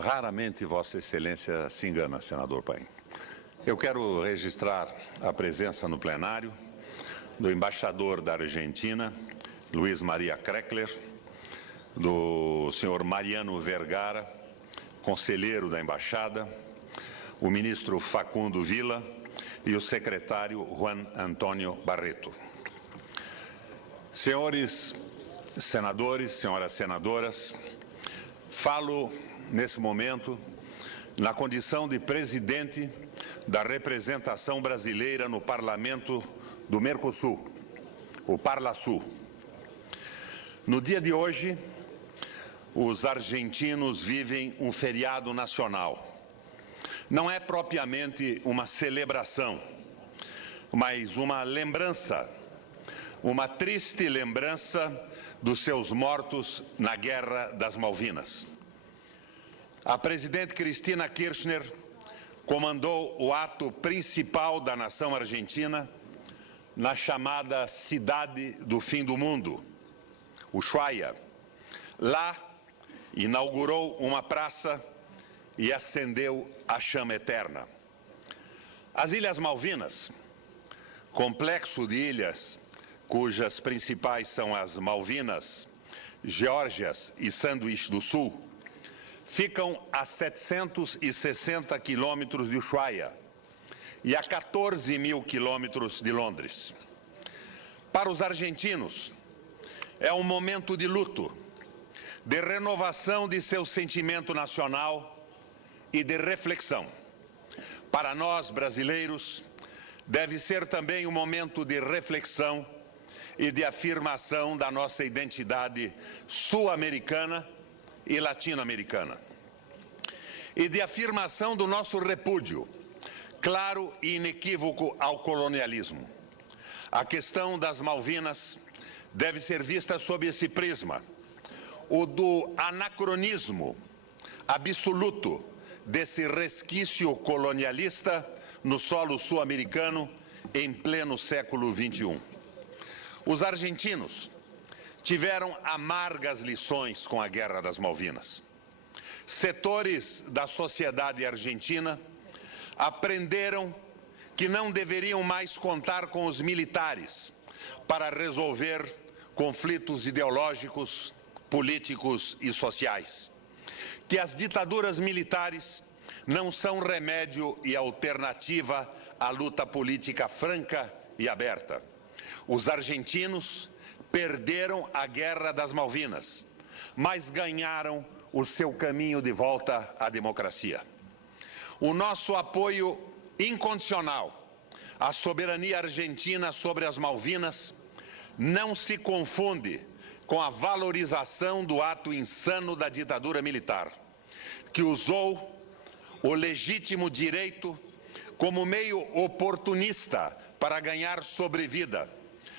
Raramente Vossa Excelência se engana, senador Paim. Eu quero registrar a presença no plenário do embaixador da Argentina, Luiz Maria Kreckler, do senhor Mariano Vergara, conselheiro da embaixada, o ministro Facundo Villa e o secretário Juan Antônio Barreto. Senhores senadores, senhoras senadoras, falo nesse momento na condição de presidente da representação brasileira no Parlamento do Mercosul, o Parlasul. No dia de hoje, os argentinos vivem um feriado nacional. Não é propriamente uma celebração, mas uma lembrança, uma triste lembrança dos seus mortos na Guerra das Malvinas. A presidente Cristina Kirchner comandou o ato principal da nação argentina na chamada Cidade do Fim do Mundo, Ushuaia. Lá, inaugurou uma praça e acendeu a chama eterna. As Ilhas Malvinas, complexo de ilhas cujas principais são as Malvinas, Geórgias e Sanduíche do Sul, ficam a 760 quilômetros de Ushuaia e a 14 mil quilômetros de Londres. Para os argentinos, é um momento de luto, de renovação de seu sentimento nacional e de reflexão. Para nós, brasileiros, deve ser também um momento de reflexão e de afirmação da nossa identidade sul-americana e latino-americana. E de afirmação do nosso repúdio, claro e inequívoco, ao colonialismo. A questão das Malvinas deve ser vista sob esse prisma, o do anacronismo absoluto desse resquício colonialista no solo sul-americano em pleno século XXI. Os argentinos tiveram amargas lições com a Guerra das Malvinas. Setores da sociedade argentina aprenderam que não deveriam mais contar com os militares para resolver conflitos ideológicos, políticos e sociais. Que as ditaduras militares não são remédio e alternativa à luta política franca e aberta. Os argentinos perderam a Guerra das Malvinas, mas ganharam o seu caminho de volta à democracia. O nosso apoio incondicional à soberania argentina sobre as Malvinas não se confunde com a valorização do ato insano da ditadura militar, que usou o legítimo direito como meio oportunista para ganhar sobrevida,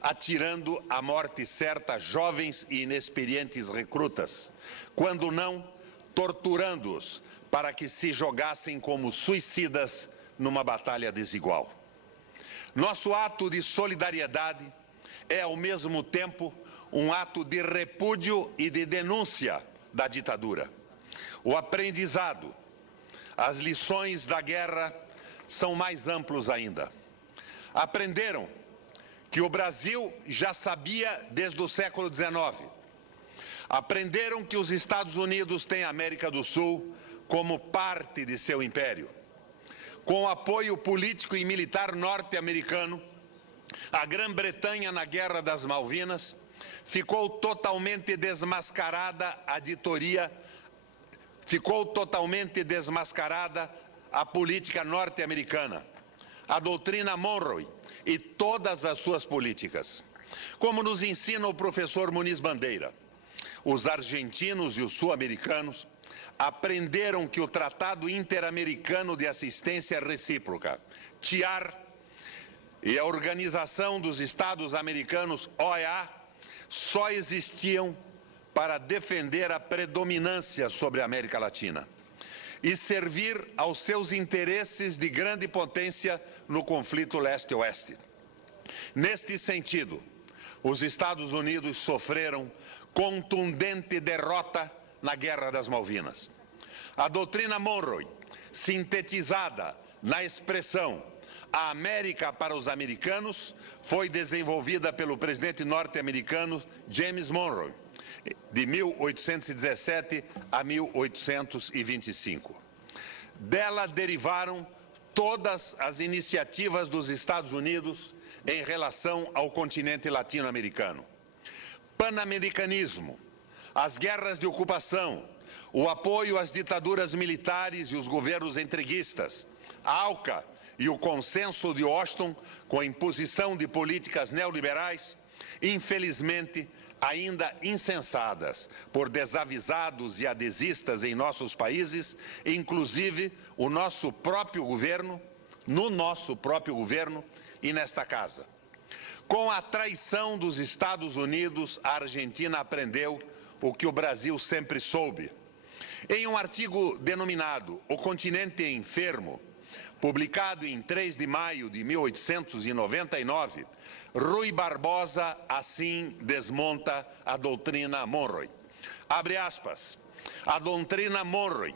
atirando à morte certa jovens e inexperientes recrutas, quando não, torturando-os para que se jogassem como suicidas numa batalha desigual. Nosso ato de solidariedade é, ao mesmo tempo, um ato de repúdio e de denúncia da ditadura. O aprendizado, as lições da guerra são mais amplos ainda. Aprenderam que o Brasil já sabia desde o século XIX. Aprenderam que os Estados Unidos têm a América do Sul como parte de seu império. Com o apoio político e militar norte-americano, a Grã-Bretanha na Guerra das Malvinas ficou totalmente desmascarada a política norte-americana, a doutrina Monroe e todas as suas políticas. Como nos ensina o professor Muniz Bandeira, os argentinos e os sul-americanos aprenderam que o Tratado Interamericano de Assistência Recíproca, TIAR, e a Organização dos Estados Americanos, OEA, só existiam para defender a predominância sobre a América Latina e servir aos seus interesses de grande potência no conflito leste-oeste. Neste sentido, os Estados Unidos sofreram contundente derrota na Guerra das Malvinas. A doutrina Monroe, sintetizada na expressão "a América para os americanos", foi desenvolvida pelo presidente norte-americano James Monroe, de 1817 a 1825. Dela derivaram todas as iniciativas dos Estados Unidos em relação ao continente latino-americano. Pan-americanismo, as guerras de ocupação, o apoio às ditaduras militares e os governos entreguistas, a ALCA e o consenso de Washington com a imposição de políticas neoliberais, infelizmente ainda insensadas por desavisados e adesistas em nossos países, inclusive o nosso próprio governo, no nosso próprio governo e nesta casa. Com a traição dos Estados Unidos, a Argentina aprendeu o que o Brasil sempre soube. Em um artigo denominado O Continente Enfermo, publicado em 3 de maio de 1899, Rui Barbosa assim desmonta a doutrina Monroe. Abre aspas. A doutrina Monroe,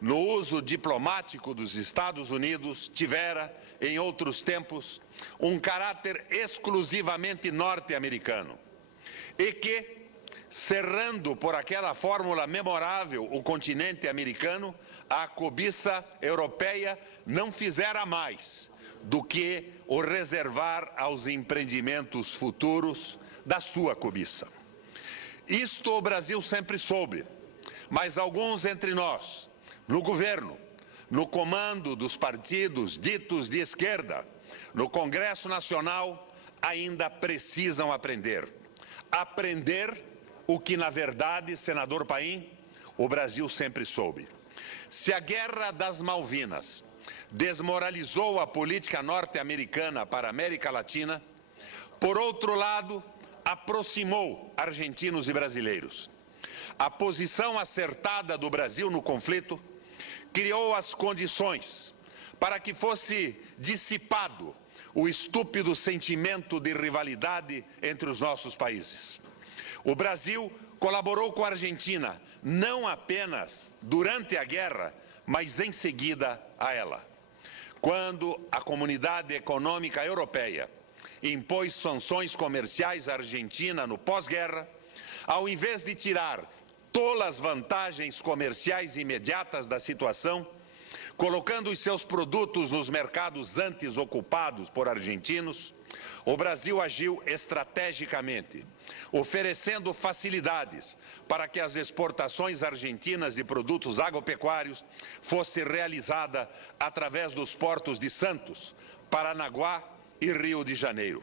no uso diplomático dos Estados Unidos, tivera, em outros tempos, um caráter exclusivamente norte-americano e que, cerrando por aquela fórmula memorável o continente americano, a cobiça europeia não fizera mais do que o reservar aos empreendimentos futuros da sua cobiça. Isto o Brasil sempre soube, mas alguns entre nós, no governo, no comando dos partidos ditos de esquerda, no Congresso Nacional, ainda precisam aprender. Aprender o que, na verdade, senador Paim, o Brasil sempre soube. Se a Guerra das Malvinas desmoralizou a política norte-americana para a América Latina, por outro lado, aproximou argentinos e brasileiros. A posição acertada do Brasil no conflito criou as condições para que fosse dissipado o estúpido sentimento de rivalidade entre os nossos países. O Brasil colaborou com a Argentina não apenas durante a guerra, mas em seguida a ela. Quando a Comunidade Econômica Europeia impôs sanções comerciais à Argentina no pós-guerra, ao invés de tirar tolas vantagens comerciais imediatas da situação, colocando os seus produtos nos mercados antes ocupados por argentinos, o Brasil agiu estrategicamente, oferecendo facilidades para que as exportações argentinas de produtos agropecuários fossem realizadas através dos portos de Santos, Paranaguá e Rio de Janeiro.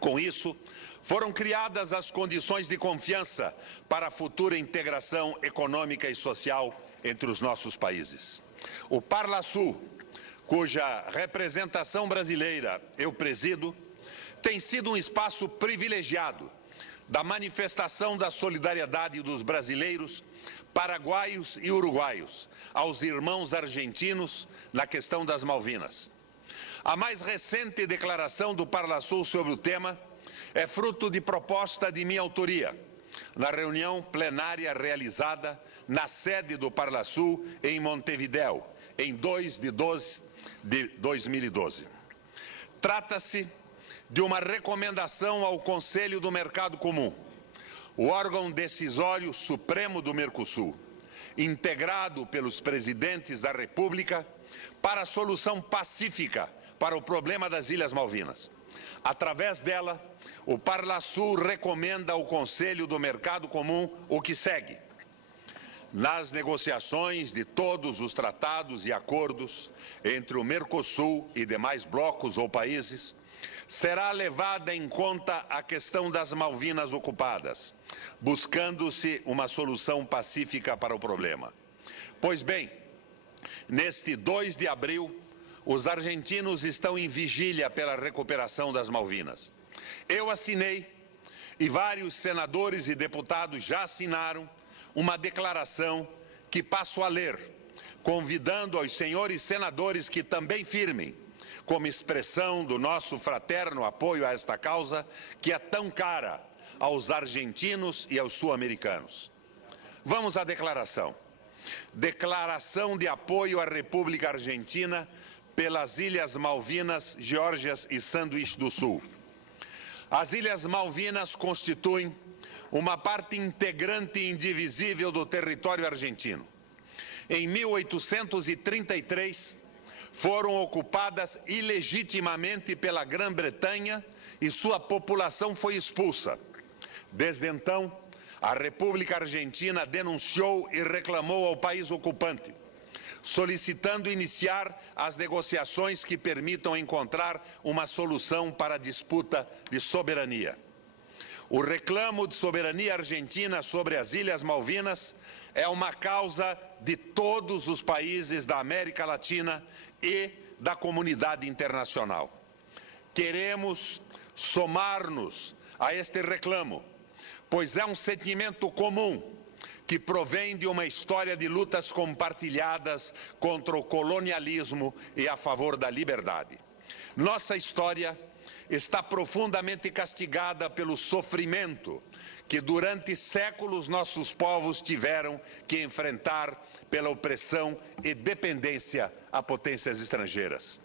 Com isso, foram criadas as condições de confiança para a futura integração econômica e social entre os nossos países. O Parlasul, cuja representação brasileira eu presido, tem sido um espaço privilegiado da manifestação da solidariedade dos brasileiros, paraguaios e uruguaios aos irmãos argentinos na questão das Malvinas. A mais recente declaração do Parlasul sobre o tema é fruto de proposta de minha autoria, na reunião plenária realizada na sede do Parlasul em Montevidéu, em 2 de 12 de 2012. Trata-se de uma recomendação ao Conselho do Mercado Comum, o órgão decisório supremo do Mercosul, integrado pelos presidentes da República, para a solução pacífica para o problema das Ilhas Malvinas. Através dela, o Parlasul recomenda ao Conselho do Mercado Comum o que segue. Nas negociações de todos os tratados e acordos entre o Mercosul e demais blocos ou países, será levada em conta a questão das Malvinas ocupadas, buscando-se uma solução pacífica para o problema. Pois bem, neste 2 de abril, os argentinos estão em vigília pela recuperação das Malvinas. Eu assinei, e vários senadores e deputados já assinaram, uma declaração que passo a ler, convidando aos senhores senadores que também firmem, como expressão do nosso fraterno apoio a esta causa, que é tão cara aos argentinos e aos sul-americanos. Vamos à declaração. declaração de apoio à República Argentina pelas Ilhas Malvinas, Geórgias e Sanduíche do Sul. As Ilhas Malvinas constituem uma parte integrante e indivisível do território argentino. Em 1833, foram ocupadas ilegitimamente pela Grã-Bretanha e sua população foi expulsa. Desde então, a República Argentina denunciou e reclamou ao país ocupante, solicitando iniciar as negociações que permitam encontrar uma solução para a disputa de soberania. O reclamo de soberania argentina sobre as Ilhas Malvinas é uma causa de todos os países da América Latina e da comunidade internacional. Queremos somar-nos a este reclamo, pois é um sentimento comum que provém de uma história de lutas compartilhadas contra o colonialismo e a favor da liberdade. Nossa história está profundamente castigada pelo sofrimento que durante séculos nossos povos tiveram que enfrentar pela opressão e dependência a potências estrangeiras.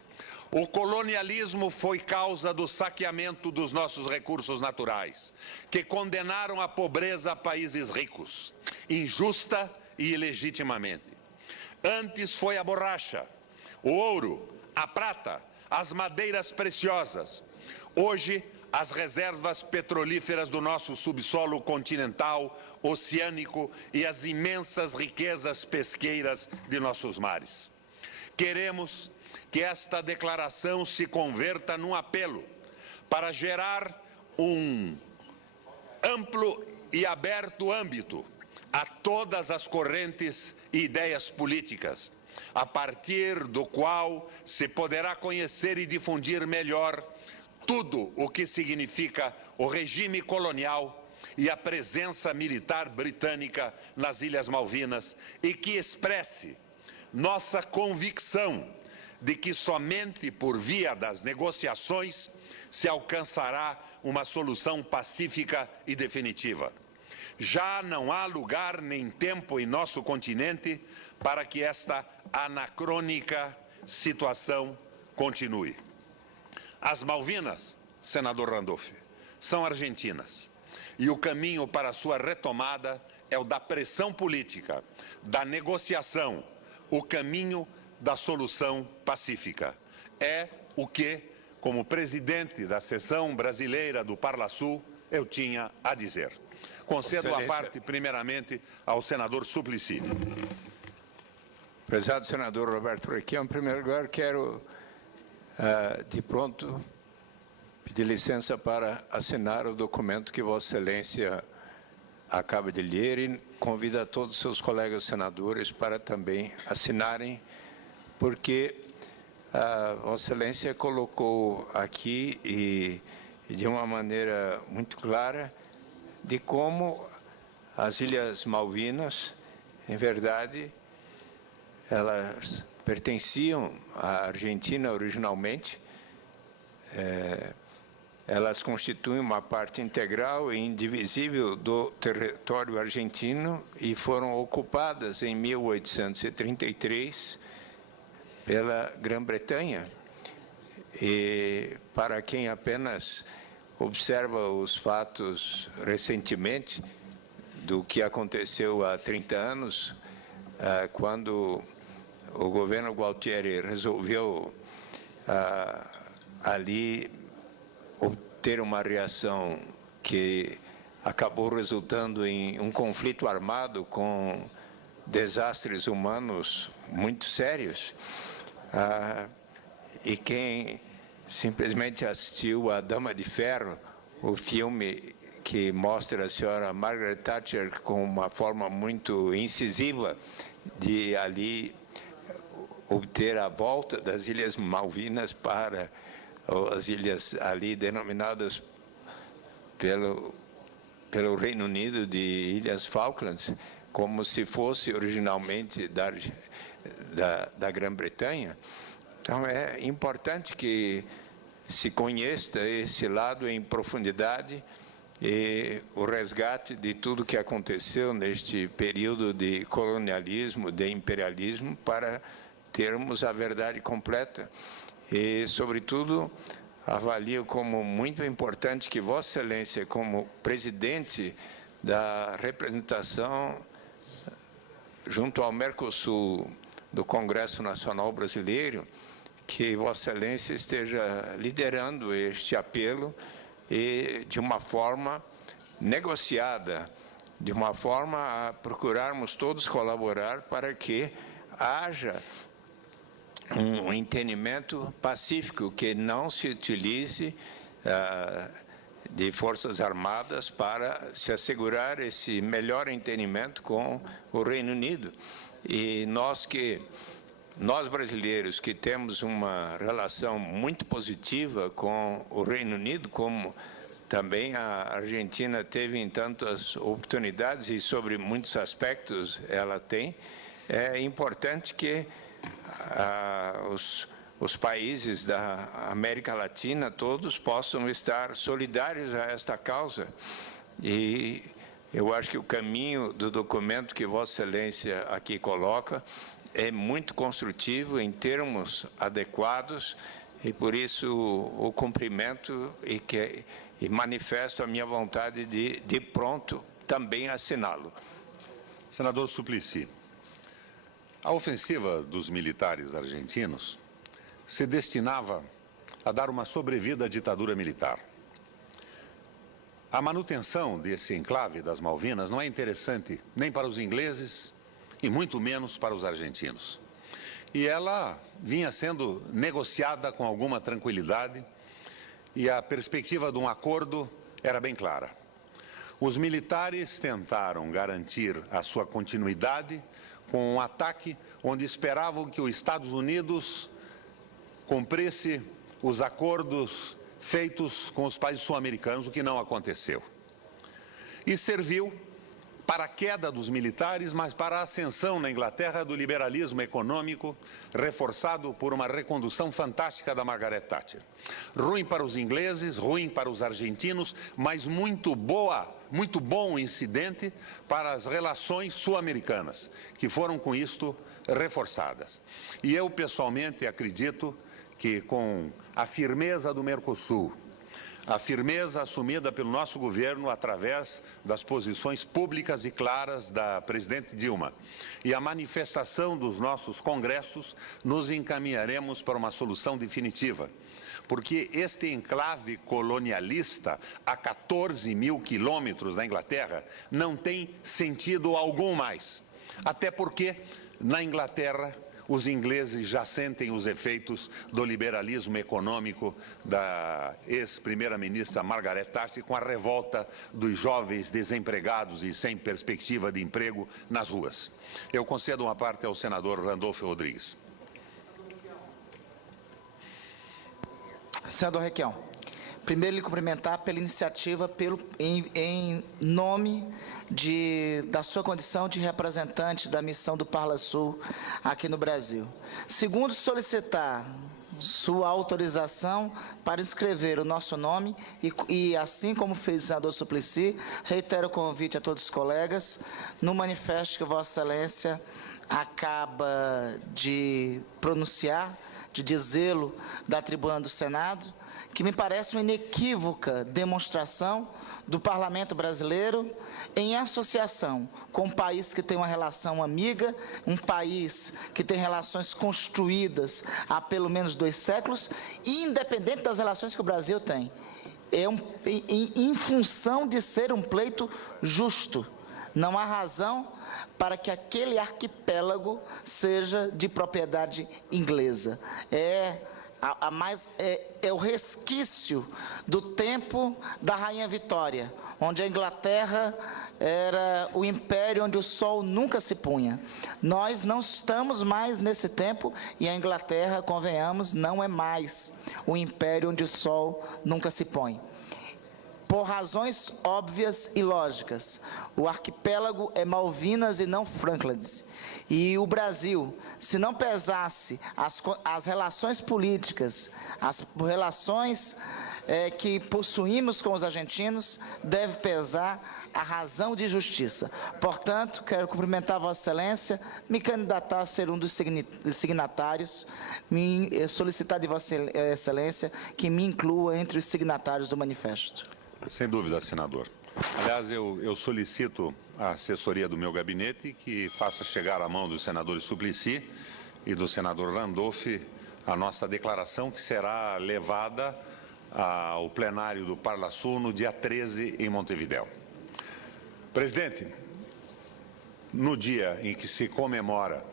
O colonialismo foi causa do saqueamento dos nossos recursos naturais, que condenaram à pobreza países ricos, injusta e ilegitimamente. Antes foi a borracha, o ouro, a prata, as madeiras preciosas. Hoje, as reservas petrolíferas do nosso subsolo continental, oceânico e as imensas riquezas pesqueiras de nossos mares. Queremos que esta declaração se converta num apelo para gerar um amplo e aberto âmbito a todas as correntes e ideias políticas, a partir do qual se poderá conhecer e difundir melhor tudo o que significa o regime colonial e a presença militar britânica nas Ilhas Malvinas e que expresse nossa convicção de que somente por via das negociações se alcançará uma solução pacífica e definitiva. Já não há lugar nem tempo em nosso continente para que esta anacrônica situação continue. As Malvinas, senador Randolph, são argentinas e o caminho para sua retomada é o da pressão política, da negociação, o caminho da solução pacífica. É o que, como presidente da seção brasileira do Parlasul, eu tinha a dizer. Concedo a parte, primeiramente, ao senador Suplicy. Prezado senador Roberto Requião, em primeiro lugar, quero, de pronto, pedir licença para assinar o documento que Vossa Excelência acaba de ler e convido a todos os seus colegas senadores para também assinarem, porque Vossa Excelência colocou aqui, e de uma maneira muito clara, de como as Ilhas Malvinas, em verdade, elas pertenciam à Argentina originalmente, elas constituem uma parte integral e indivisível do território argentino e foram ocupadas em 1833 pela Grã-Bretanha. E para quem apenas observa os fatos recentemente do que aconteceu há 30 anos, quando o governo Gualtieri resolveu ali obter uma reação que acabou resultando em um conflito armado com desastres humanos muito sérios. E quem simplesmente assistiu a Dama de Ferro, o filme que mostra a senhora Margaret Thatcher com uma forma muito incisiva de ali obter a volta das Ilhas Malvinas para as ilhas ali denominadas pelo Reino Unido de Ilhas Falklands, como se fosse originalmente da Grã-Bretanha. Então, é importante que se conheça esse lado em profundidade e o resgate de tudo que aconteceu neste período de colonialismo, de imperialismo, para termos a verdade completa. E, sobretudo, avalio como muito importante que Vossa Excelência, como presidente da representação junto ao Mercosul do Congresso Nacional Brasileiro, que Vossa Excelência esteja liderando este apelo e de uma forma negociada, de uma forma a procurarmos todos colaborar para que haja um entendimento pacífico, que não se utilize de forças armadas para se assegurar esse melhor entendimento com o Reino Unido. E nós brasileiros que temos uma relação muito positiva com o Reino Unido, como também a Argentina teve em tantas oportunidades e sobre muitos aspectos ela tem, é importante que os países da América Latina todos possam estar solidários a esta causa. E eu acho que o caminho do documento que Vossa Excelência aqui coloca é muito construtivo, em termos adequados, e por isso o cumprimento e manifesto a minha vontade de pronto também assiná-lo. Senador Suplicy, a ofensiva dos militares argentinos se destinava a dar uma sobrevida à ditadura militar. A manutenção desse enclave das Malvinas não é interessante nem para os ingleses e muito menos para os argentinos. E ela vinha sendo negociada com alguma tranquilidade e a perspectiva de um acordo era bem clara. Os militares tentaram garantir a sua continuidade com um ataque onde esperavam que os Estados Unidos cumprisse os acordos feitos com os países sul-americanos, o que não aconteceu. E serviu para a queda dos militares, mas para a ascensão na Inglaterra do liberalismo econômico, reforçado por uma recondução fantástica da Margaret Thatcher. Ruim para os ingleses, ruim para os argentinos, mas muito bom incidente para as relações sul-americanas, que foram com isto reforçadas. E eu, pessoalmente, acredito que com a firmeza do Mercosul, a firmeza assumida pelo nosso governo através das posições públicas e claras da presidente Dilma e a manifestação dos nossos congressos, nos encaminharemos para uma solução definitiva. Porque este enclave colonialista a 14 mil quilômetros da Inglaterra não tem sentido algum mais. Até porque, na Inglaterra, os ingleses já sentem os efeitos do liberalismo econômico da ex-primeira-ministra Margaret Thatcher, com a revolta dos jovens desempregados e sem perspectiva de emprego nas ruas. Eu concedo uma parte ao senador Randolfo Rodrigues. Senador Requião. Primeiro, lhe cumprimentar pela iniciativa, em nome da sua condição de representante da missão do Parlasul aqui no Brasil. Segundo, solicitar sua autorização para inscrever o nosso nome e assim como fez o senador Suplicy, reitero o convite a todos os colegas no manifesto que Vossa Excelência acaba de pronunciar, de dizê-lo da tribuna do Senado, que me parece uma inequívoca demonstração do Parlamento brasileiro em associação com um país que tem uma relação amiga, um país que tem relações construídas há pelo menos 2 séculos, e independente das relações que o Brasil tem, em função de ser um pleito justo. Não há razão para que aquele arquipélago seja de propriedade inglesa. É o resquício do tempo da Rainha Vitória, onde a Inglaterra era o império onde o sol nunca se punha. Nós não estamos mais nesse tempo e a Inglaterra, convenhamos, não é mais o império onde o sol nunca se põe. Por razões óbvias e lógicas, o arquipélago é Malvinas e não Falklands. E o Brasil, se não pesasse as relações políticas, as relações que possuímos com os argentinos deve pesar a razão de justiça. Portanto, quero cumprimentar Vossa Excelência, me candidatar a ser um dos signatários, solicitar de Vossa Excelência que me inclua entre os signatários do manifesto. Sem dúvida, senador. Aliás, eu solicito à assessoria do meu gabinete que faça chegar à mão do senador Suplicy e do senador Randolph a nossa declaração, que será levada ao plenário do Parlasul no dia 13 em Montevidéu. Presidente, no dia em que se comemora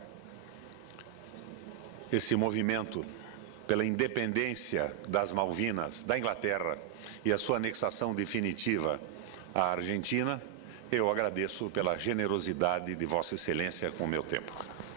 esse movimento pela independência das Malvinas, da Inglaterra, e a sua anexação definitiva à Argentina, eu agradeço pela generosidade de Vossa Excelência com o meu tempo.